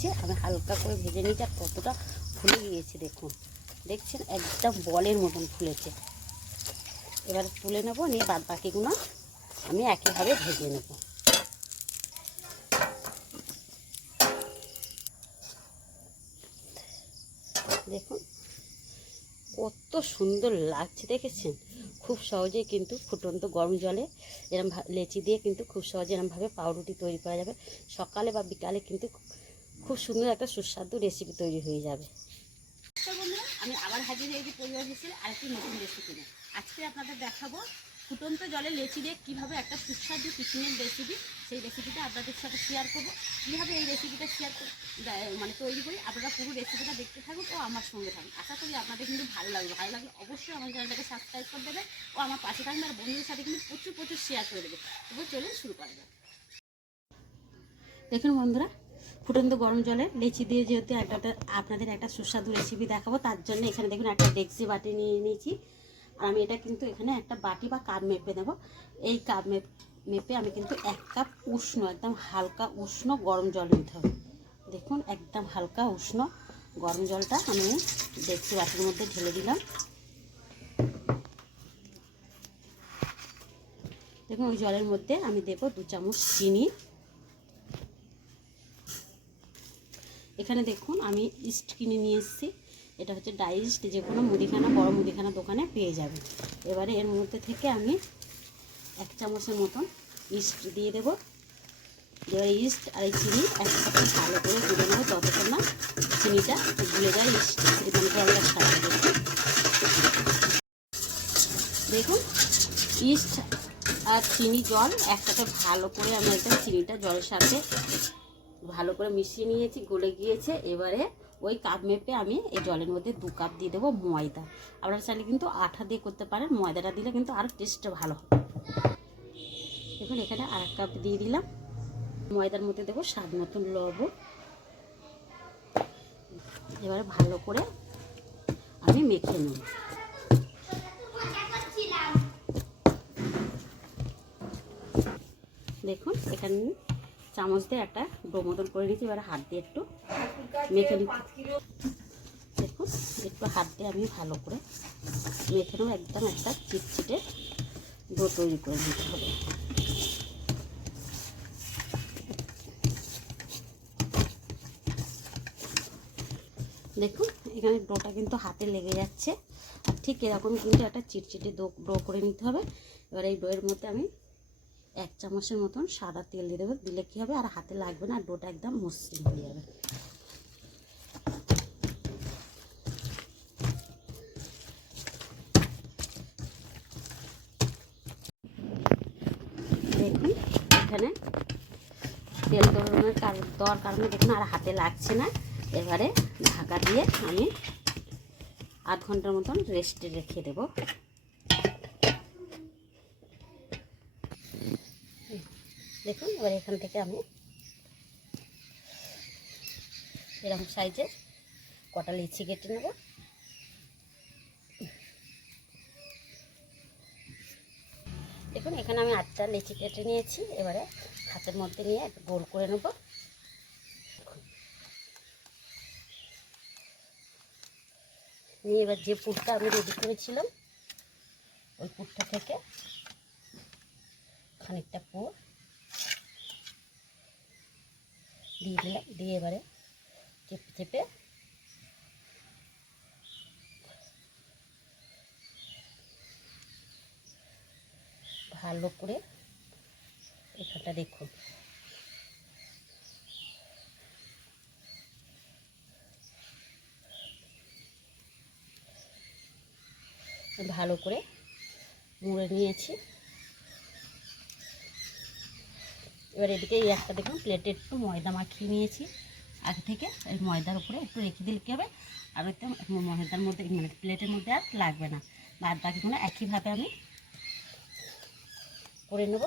গিয়েছে আমি হালকা করে ভেজে নিয়েছি আর কতটা ফুলে গিয়েছে দেখুন। দেখছেন, একদম বলের মতন ফুলেছে। এবার তুলে নেব, নিয়ে বাদ বাকিগুলো আমি একইভাবে ভেজে নেব। দেখুন, কত সুন্দর লাগছে, দেখেছেন? খুব সহজেই কিন্তু ফুটন্ত গরম জলে এরম লেচি দিয়ে কিন্তু খুব সহজে এরমভাবে পাউরুটি তৈরি করা যাবে। সকালে বা বিকালে কিন্তু খুব সুন্দর একটা সুস্বাদু রেসিপি তৈরি হয়ে যাবে। বন্ধুরা, আমি আবার হাজির হয়েছি পরিবার হিসেবে আরেকটি নতুন রেসিপি নিয়ে। আজকে আপনাদের দেখাবো ফুটন্ত জলে লেচি দিয়ে কীভাবে একটা সুস্বাদু টিফিনের রেসিপি সেই রেসিপিটা আপনাদের সাথে শেয়ার করব। কীভাবে এই রেসিপিটা শেয়ার মানে তৈরি করি, আপনারা পুরো রেসিপিটা দেখতে থাকুন ও আমার সঙ্গে থাকুন। আশা করি আপনাদের কিন্তু ভালো লাগবে। ভালো লাগলে অবশ্যই আমার চ্যানেলটাকে সাবস্ক্রাইব করে দেবে ও আমার পাশে থাকবে আর বন্ধুদের সাথে কিন্তু প্রচুর প্রচুর শেয়ার করে দেবে তবু চলুন শুরু করা যাক। দেখুন বন্ধুরা ফুটন্ত গরম জলে লেচি দিয়ে যেহেতু একটা আপনাদের একটা সুস্বাদু রেসিপি দেখাবো, তার জন্য এখানে দেখুন একটা ডেক্সি বাটি নিয়ে নিয়েছি। আর আমি এটা কিন্তু এখানে একটা বাটি বা কাপ মেপে দেবো। এই কাপ মেপ মেপে আমি কিন্তু এক কাপ উষ্ণ, একদম হালকা উষ্ণ গরম জল নিতে হবে। দেখুন, একদম হালকা উষ্ণ গরম জলটা আমি ডেক্সি বাটির মধ্যে ঢেলে দিলাম। দেখুন, ওই জলের মধ্যে আমি দেবো দু চামচ চিনি। এখানে দেখুন আমি ইস্ট কিনে নিয়ে এসেছি। এটা হচ্ছে ডাইস্ট যে কোনো মুদিখানা, বড় মুদিখানা দোকানে পেয়ে যাবে এবারে এর মধ্যে থেকে আমি এক চামচের মতন ইস্ট দিয়ে দেবো। এবার ইস্ট আর এই চিনি একসাথে ভালো করে গুলে নেব, যতক্ষণ না চিনিটা গুলে যায় ইস্ট। মানে দেখুন দেখুন, ইস্ট আর চিনি জল একসাথে ভালো করে আমি একদম চিনিটা জলের সাথে ভালো করে মিশিয়ে নিয়েছি, গলে গিয়েছে। এবারে ওই কাপ মেপে আমি এই জলের মধ্যে দু কাপ দিয়ে দেবো ময়দা। আপনারা চাইলে কিন্তু আঠা দিয়ে করতে পারেন, ময়দাটা দিলে কিন্তু আরও টেস্টটা ভালো হবে। দেখুন এখানে আর কাপ দিয়ে দিলাম। ময়দার মধ্যে দেবো স্বাদ মতন লবণ। এবারে ভালো করে আমি মেখে নেব। দেখুন, এখানে চামচ দিয়ে একটা ডো করে নিচ্ছি এবার হাত দিয়ে একটু মেখে নিচ্ছি। দেখুন, একটু হাত দিয়ে আমি ভালো করে মেখে নেব, একদম একটা চিটচিটে ডো তৈরি করে নিতে হবে। দেখুন, এখানে ডোটা কিন্তু হাতে লেগে যাচ্ছে। আর ঠিক এরকম কিন্তু একটা চিটচিটে ডো ডো করে নিতে হবে। এবার এই ডোয়ের মধ্যে আমি এক চামচের মতন সাদা তেল দিয়ে দেবো। দিলে কী হবে? আর হাতে লাগবে না, ডোটা একদম মসৃণ হয়ে যাবে। দেখুন, এখানে তেল দড়ানোর দেওয়ার কারণে দেখুন আর হাতে লাগছে না। এবারে ঢাকা দিয়ে আমি আধ ঘণ্টার মতন রেস্টে রেখে দেবো। দেখুন, এবার এখান থেকে আমি এরকম সাইজের কটা লিচি কেটে নেব। দেখুন, এখানে আমি আটটা লিচি কেটে নিয়েছি, এবারে হাতের মধ্যে নিয়ে একটু গোল করে নেব। নিয়ে এবার যে পুরটা আমি রেডি করেছিলাম, ওই পুরটা থেকে খানিকটা পুর দিয়ে দিলাম দিয়ে এবারে চেপে চেপে ভালো করে এখানটা দেখুন। ভালো করে মুড়ে নিয়েছি। এবার এদিকে এই একটা দেখুন প্লেটে একটু ময়দা মাখিয়ে নিয়েছি। আগে থেকে এই ময়দার উপরে একটু রেখে দিলে কী হবে? আর ওইটা ময়দার মধ্যে মানে প্লেটের মধ্যে আর লাগবে না। বাদ বাকিগুলো একইভাবে আমি করে নেব।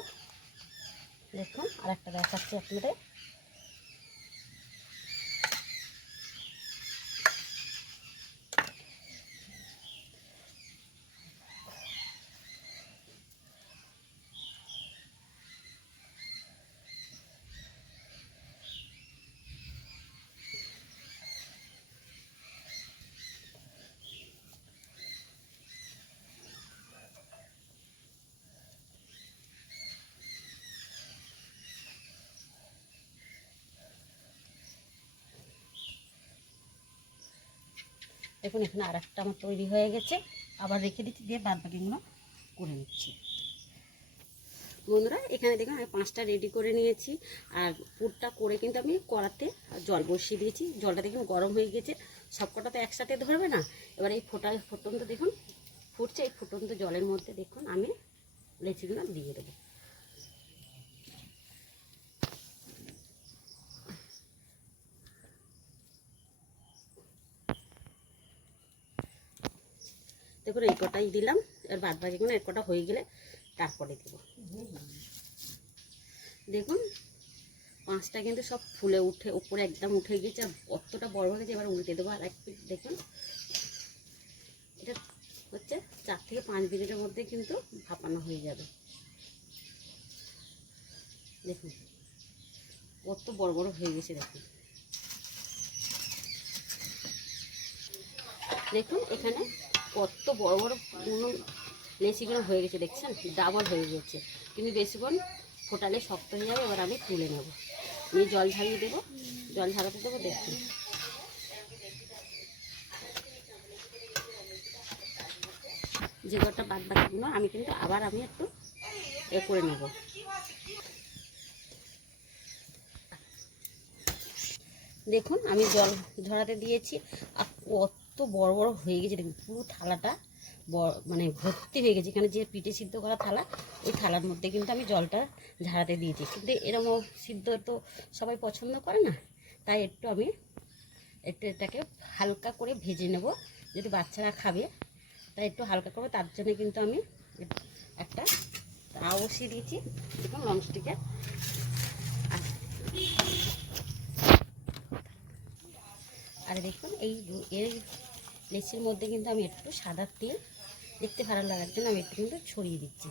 দেখুন আর একটা দেখাচ্ছি আপনাদের। দেখুন, এখানে আর একটা আমার তৈরি হয়ে গেছে। আবার রেখে দিচ্ছি, দিয়ে বাদ বাকিগুলো করে নিচ্ছি। বন্ধুরা, এখানে দেখুন, আমি পাঁচটা রেডি করে নিয়েছি। আর পুরটা করে কিন্তু আমি কড়াতে জল বসিয়ে দিয়েছি। জলটা দেখুন, গরম হয়ে গেছে। সব কটা তো একসাথে ধরবে না? এবার এই ফোটা ফুটন্ত দেখুন, ফুটছে। এই ফুটন্ত জলের মধ্যে দেখুন, আমি লেচিগুলো দিয়ে দেবো। দেখুন এই কটাই দিলাম, এর বাদ বাকিগুলো এক কটা হয়ে গেলে তারপরে দেবো। দেখুন, পাঁচটা কিন্তু সব ফুলে উঠে, উপরে একদম উঠে গেছে আর কতটা বড় হয়ে গেছে, এবার উল্টে দেবো আর এক দেখুন। এটা হচ্ছে চার থেকে পাঁচ মিনিটের মধ্যে কিন্তু ভাপানো হয়ে যাবে। দেখুন, কত বড় বড় হয়ে গেছে, দেখুন। দেখুন, এখানে কত বড় বড় কোনো লেচিগুলো হয়ে গেছে, দেখছেন? ডাবল হয়ে গেছে। কিন্তু বেশিক্ষণ ফোটালে শক্ত হয়ে যাবে, এবার আমি তুলে নেব। নিয়ে জল ঝাড়িয়ে দেবো। জল ঝাড়াতে দেবো, দেখুন। যে কটা বাদ বাকিগুলো আমি কিন্তু আবার আমি একটু এ করে নেব। দেখুন, আমি জল ঝরাতে দিয়েছি। আর কত বড় বড় হয়ে গেছে, দেখুন, পুরো থালাটা মানে ভর্তি হয়ে গেছে। এখানে যে পিঠে সিদ্ধ করা থালা, ওই থালার মধ্যে কিন্তু আমি জলটা ঝাড়াতে দিয়েছি। কিন্তু এরকম সিদ্ধ তো সবাই পছন্দ করে না, তাই একটু আমি একটু এটাকে হালকা করে ভেজে নেব। যদি বাচ্চারা খাবে, তাই একটু হালকা করব। তার জন্য কিন্তু আমি একটা তাও বসিয়ে দিয়েছি। দেখুন ননস্টিকের আর দেখুন, এই এই লেচির মধ্যে কিন্তু আমি একটু সাদা তেল, দেখতে ভালো লাগার জন্য আমি একটু কিন্তু ছড়িয়ে দিচ্ছি।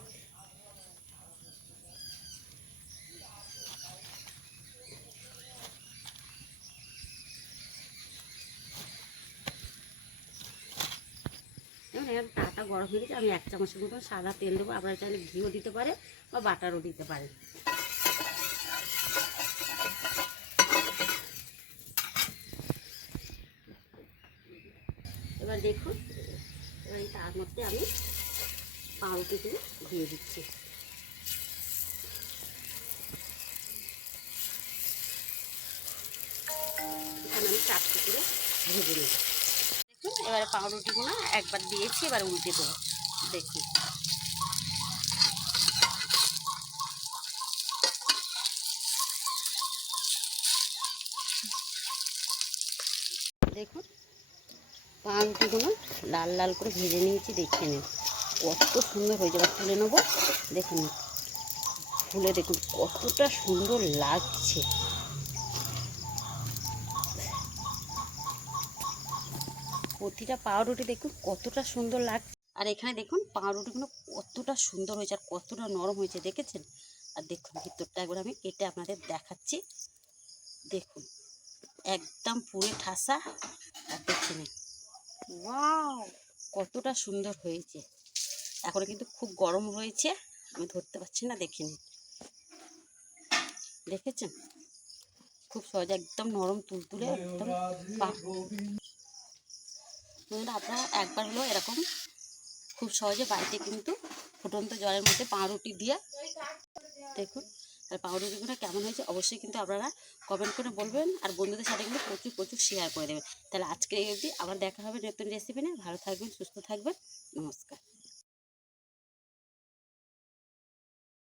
তাটা গরম হয়ে গেছে, আমি এক চামচের মতন সাদা তেল দেবো, আপনারা চাইলে ঘিও দিতে পারে বা বাটারও দিতে পারে দেখুন। এবার তার মধ্যে আমি পাউরুটিগুলো দিয়ে দিচ্ছি। আমি চারটে করে ভেজে দেখুন, এবারে পাউরুটিগুলো একবার দিয়েছি, এবার উল্টে দেবো। দেখুন দেখুন পাউরুটিগুলো লাল লাল করে ভেজে নিয়েছি, দেখে নিন কত সুন্দর হয়ে যাবে তুলে নেব। দেখুন ফুলে দেখুন, কতটা সুন্দর লাগছে। প্রতিটা পাউরুটি দেখুন, কতটা সুন্দর লাগছে। আর এখানে দেখুন, পাউরুটিগুলো কতটা সুন্দর হয়েছে আর কতটা নরম হয়েছে, দেখেছেন? আর দেখুন, ভিতরটা একবার আমি কেটে আপনাদের দেখাচ্ছি। দেখুন, একদম পুরে ঠাসা। আর দেখে নিন কতটা সুন্দর হয়েছে। এখন কিন্তু খুব গরম রয়েছে, আমি ধরতে পারছি না, দেখে নিন। দেখেছেন? খুব সহজে একদম নরম, তুলতুলে, একদম আপনারা একবার হলেও এরকম খুব সহজে বাড়িতে কিন্তু ফুটন্ত জলের মধ্যে পাউরুটি দিয়ে দেখুন। আর পাউরুটিগুলো কেমন হয়েছে অবশ্যই কিন্তু আপনারা কমেন্ট করে বলবেন। আর বন্ধুদের সাথে কিন্তু প্রচুর প্রচুর শেয়ার করে দেবেন। তাহলে আজকে এই অবধি আবার দেখা হবে নতুন রেসিপি নিয়ে। ভালো থাকবেন, সুস্থ থাকবেন। নমস্কার।